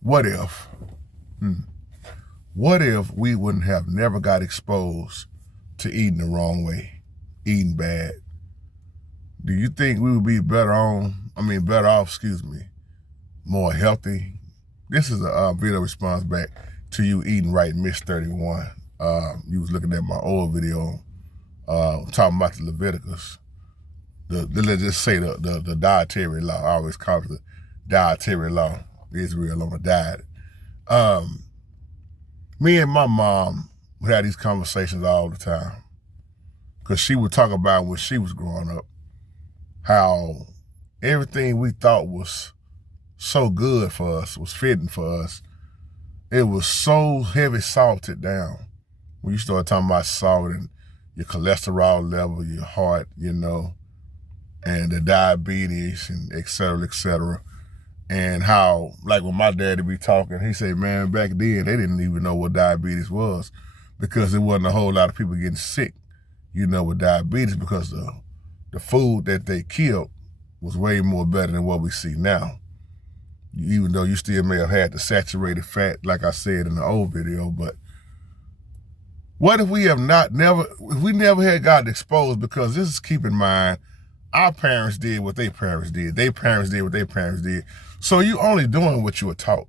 What if? What if we wouldn't have never got exposed to eating the wrong way, eating bad? Do you think we would be better off, more healthy? This is a video response back to you eating right, Miss 31. You was looking at my old video talking about the Leviticus. Let's just say the dietary law. I always call it the dietary law, Israel on a diet. Me and my mom would have these conversations all the time, because she would talk about when she was growing up, how everything we thought was so good for us, was fitting for us, it was so heavy salted down. When you start talking about salt and your cholesterol level, your heart, and the diabetes, and et cetera, and how, like when my daddy be talking, he say, man, back then, they didn't even know what diabetes was, because there wasn't a whole lot of people getting sick, with diabetes, because the food that they killed was way more better than what we see now. Even though you still may have had the saturated fat, like I said in the old video, but what if we never had gotten exposed? Because this is, keep in mind, our parents did what their parents did. Their parents did what their parents did. So you only doing what you were taught.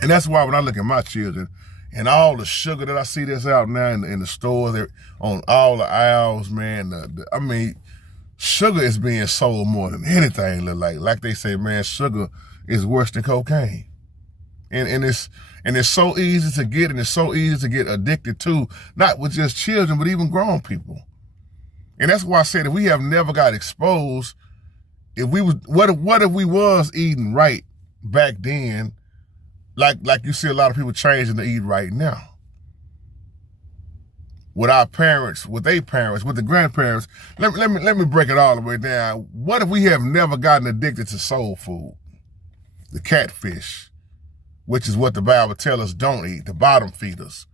And that's why when I look at my children and all the sugar that I see that's out now in the stores, on all the aisles, man, sugar is being sold more than anything. Like they say, man, sugar is worse than cocaine. And it's so easy to get, and it's so easy to get addicted to, not with just children, but even grown people. And that's why I said, if we have never got exposed, what if we was eating right back then, like you see a lot of people changing to eat right now? With our parents, with their parents, with the grandparents, let me break it all the way down. What if we have never gotten addicted to soul food? The catfish, which is what the Bible tells us don't eat, the bottom feeders.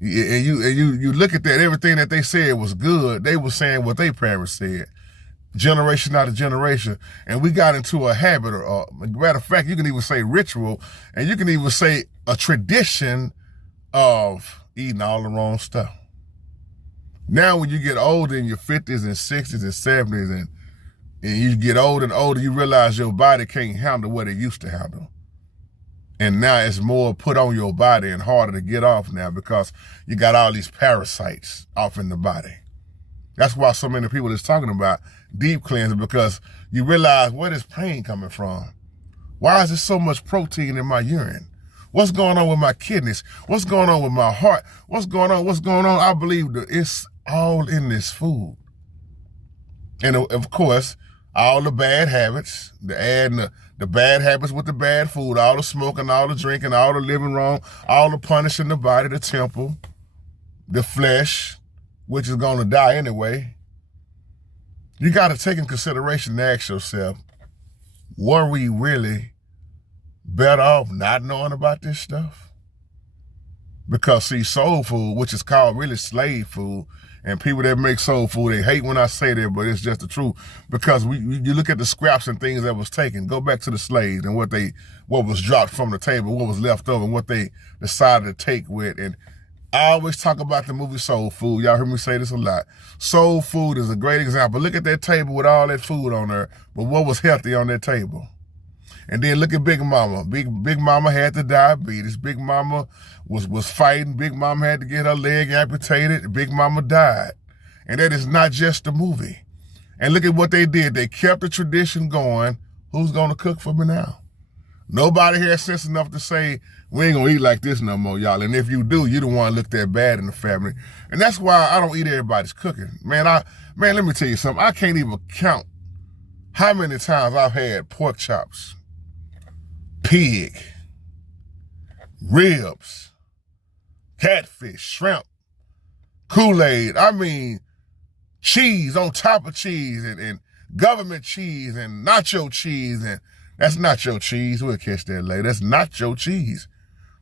And you look at that, everything that they said was good, they were saying what their parents said, generation after generation. And we got into a habit, or matter of fact, you can even say ritual, and you can even say a tradition of eating all the wrong stuff. Now when you get older, in your 50s and 60s and 70s, and you get older and older, you realize your body can't handle what it used to handle. And now it's more put on your body and harder to get off now, because you got all these parasites off in the body. That's why so many people is talking about deep cleansing, because you realize, where is pain coming from? Why is there so much protein in my urine? What's going on with my kidneys? What's going on with my heart? What's going on? I believe that it's all in this food. And of course, all the bad habits, the bad habits with the bad food, all the smoking, all the drinking, all the living wrong, all the punishing the body, the temple, the flesh, which is going to die anyway. You got to take in consideration and ask yourself, were we really better off not knowing about this stuff? Because see, soul food, which is called really slave food, and people that make soul food, they hate when I say that, but it's just the truth. Because you look at the scraps and things that was taken, go back to the slaves and what was dropped from the table, what was left over, and what they decided to take with. And I always talk about the movie Soul Food. Y'all heard me say this a lot. Soul Food is a great example. Look at that table with all that food on there, but what was healthy on that table? And then look at Big Mama. Big Mama had the diabetes. Big Mama was fighting. Big Mama had to get her leg amputated. Big Mama died. And that is not just a movie. And look at what they did. They kept the tradition going. Who's going to cook for me now? Nobody has sense enough to say, we ain't going to eat like this no more, y'all. And if you do, you don't want to look that bad in the family. And that's why I don't eat everybody's cooking. Man, let me tell you something. I can't even count how many times I've had pork chops, pig, ribs, catfish, shrimp, Kool-Aid. Cheese on top of cheese, and government cheese, and nacho cheese. And that's nacho cheese. We'll catch that later. That's nacho cheese.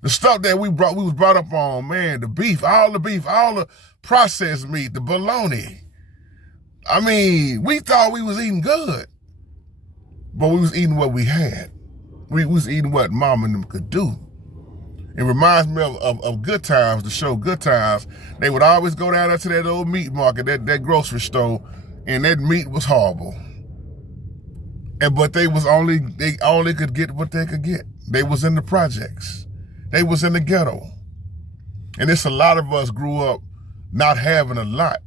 The stuff that we was brought up on, man, the beef, all the processed meat, the bologna. We thought we was eating good, but we was eating what we had. We was eating what mom and them could do. It reminds me of Good Times, the show Good Times. They would always go down there to that old meat market, that grocery store, and that meat was horrible. But they only could get what they could get. They was in the projects. They was in the ghetto. And it's a lot of us grew up not having a lot.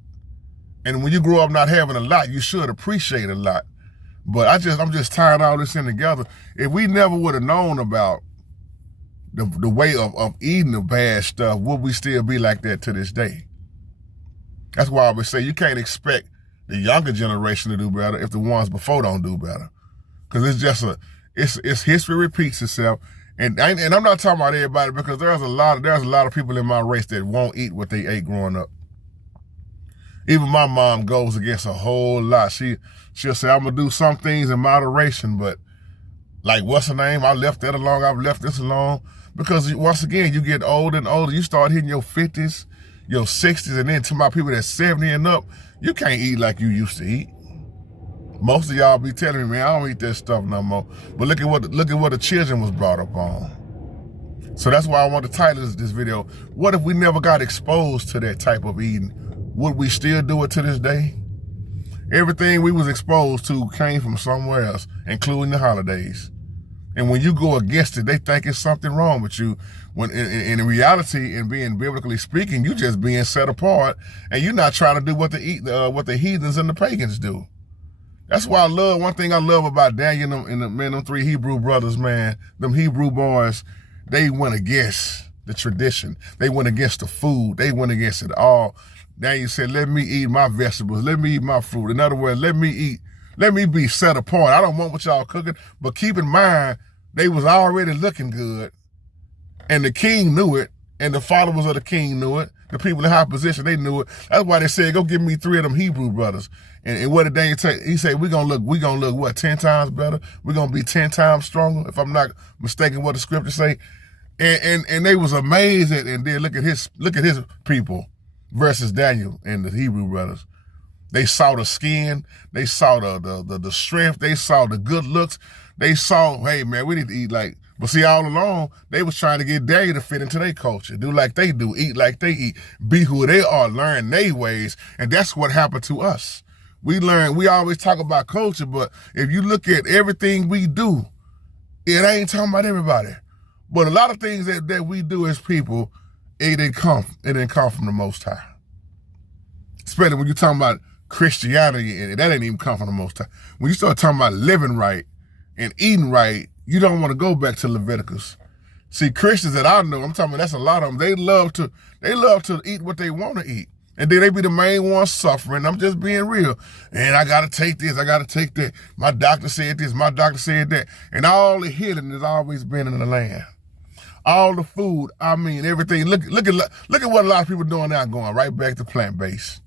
And when you grow up not having a lot, you should appreciate a lot. But I'm just tying all this in together. If we never would have known about the way of eating the bad stuff, would we still be like that to this day? That's why I would say you can't expect the younger generation to do better if the ones before don't do better. Because it's just it's history repeats itself. And I'm not talking about everybody, because there's a lot of people in my race that won't eat what they ate growing up. Even my mom goes against a whole lot. She'll say, I'm gonna do some things in moderation, but like, what's her name? I left that alone, I've left this alone. Because once again, you get older and older, you start hitting your 50s, your 60s, and then to my people that's 70 and up, you can't eat like you used to eat. Most of y'all be telling me, man, I don't eat that stuff no more. But look at what the children was brought up on. So that's why I want to title this video, what if we never got exposed to that type of eating? Would we still do it to this day? Everything we was exposed to came from somewhere else, including the holidays. And when you go against it, they think it's something wrong with you. When in reality, and being biblically speaking, you just being set apart, and you're not trying to do what the heathens and the pagans do. That's why one thing I love about Daniel and them three Hebrew brothers, man, them Hebrew boys, they went against the tradition. They went against the food. They went against it all. Daniel said, let me eat my vegetables. Let me eat my fruit. In other words, let me be set apart. I don't want what y'all cooking, but keep in mind, they was already looking good. And the king knew it, and the followers of the king knew it. The people in high position, they knew it. That's why they said, go give me 3 of them Hebrew brothers. And what did Daniel say? He said, we're gonna look what, 10 times better? We're gonna be 10 times stronger, if I'm not mistaken what the scriptures say. And they was amazed at, and then look at his people versus Daniel and the Hebrew brothers. They saw the skin, they saw the strength, they saw the good looks, they saw, hey man, we need to eat like, but see, all along, they was trying to get Daniel to fit into their culture, do like they do, eat like they eat, be who they are, learn their ways, and that's what happened to us. We always talk about culture, but if you look at everything we do, it ain't talking about everybody. But a lot of things that we do as people, it didn't come from the Most High. Especially when you're talking about Christianity, and that ain't even come from the Most High. When you start talking about living right and eating right, you don't want to go back to Leviticus. See, Christians that I know, I'm talking about, that's a lot of them, they love to eat what they want to eat. And then they be the main ones suffering. I'm just being real. And I got to take this, I got to take that. My doctor said this, my doctor said that. And all the healing has always been in the land. All the food, I mean, everything. Look at what a lot of people doing now, going right back to plant-based.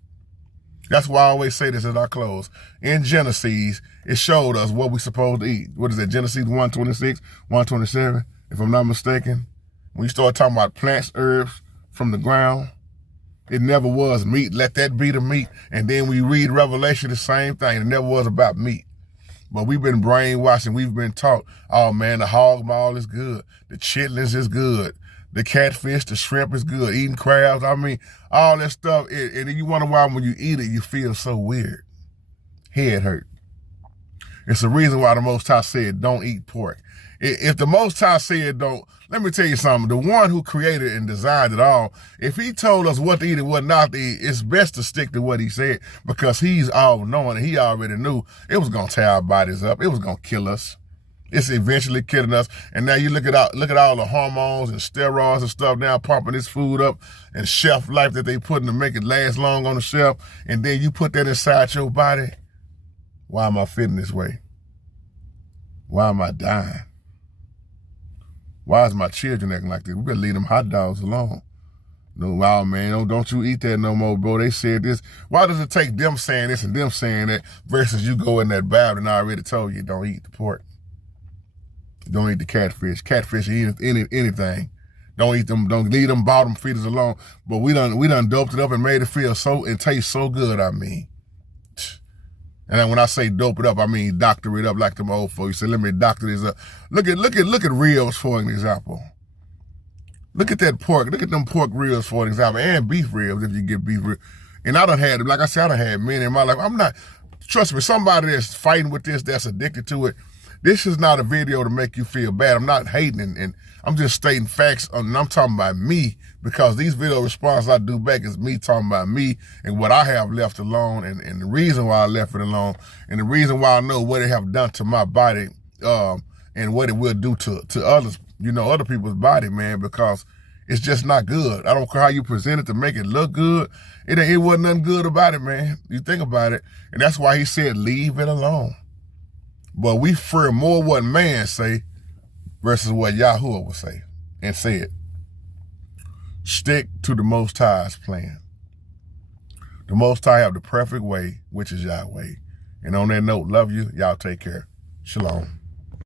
That's why I always say this as I close. In Genesis, it showed us what we're supposed to eat. What is it, Genesis 1:26, 1:27, if I'm not mistaken? When you start talking about plants, herbs from the ground, it never was meat. Let that be the meat. And then we read Revelation, the same thing. It never was about meat. But we've been brainwashed and we've been taught, oh man, the hog maw is good. The chitlins is good. The catfish, the shrimp is good. Eating crabs, I mean, all that stuff. And then you wonder why when you eat it, you feel so weird. Head hurt. It's the reason why the Most High said, don't eat pork. If the Most High said don't, let me tell you something. The one who created and designed it all, if he told us what to eat and what not to eat, it's best to stick to what he said, because he's all-knowing and he already knew it was going to tear our bodies up. It was going to kill us. It's eventually killing us. And now you look at all the hormones and steroids and stuff now pumping this food up, and shelf life that they put in to make it last long on the shelf. And then you put that inside your body. Why am I feeling this way? Why am I dying? Why is my children acting like this? We better leave them hot dogs alone. No, wow, man, don't you eat that no more, bro. They said this. Why does it take them saying this and them saying that versus you go in that Bible and I already told you don't eat the pork? Don't eat the catfish. Catfish eat anything. Don't eat them. Don't leave them bottom feeders alone. But we done doped it up and made it feel so and taste so good. I mean, And then when I say dope it up, I mean doctor it up like them old folks. You say, let me doctor this up. Look at ribs for an example. Look at that pork. Look at them pork ribs for an example, and beef ribs if you get beef ribs. And I done had, like I said, I done had many in my life. I'm not, trust me, somebody that's fighting with this, that's addicted to it, this is not a video to make you feel bad. I'm not hating, and I'm just stating facts, and I'm talking about me, because these video responses I do back is me talking about me and what I have left alone, and the reason why I left it alone, and the reason why I know what it have done to my body, and what it will do to others, you know, other people's body, man, because it's just not good. I don't care how you present it to make it look good. It wasn't nothing good about it, man. You think about it. And that's why he said, leave it alone. But we fear more what man say versus what Yahuwah would say and said. Stick to the Most High's plan. The Most High have the perfect way, which is Yahweh. And on that note, love you. Y'all take care. Shalom.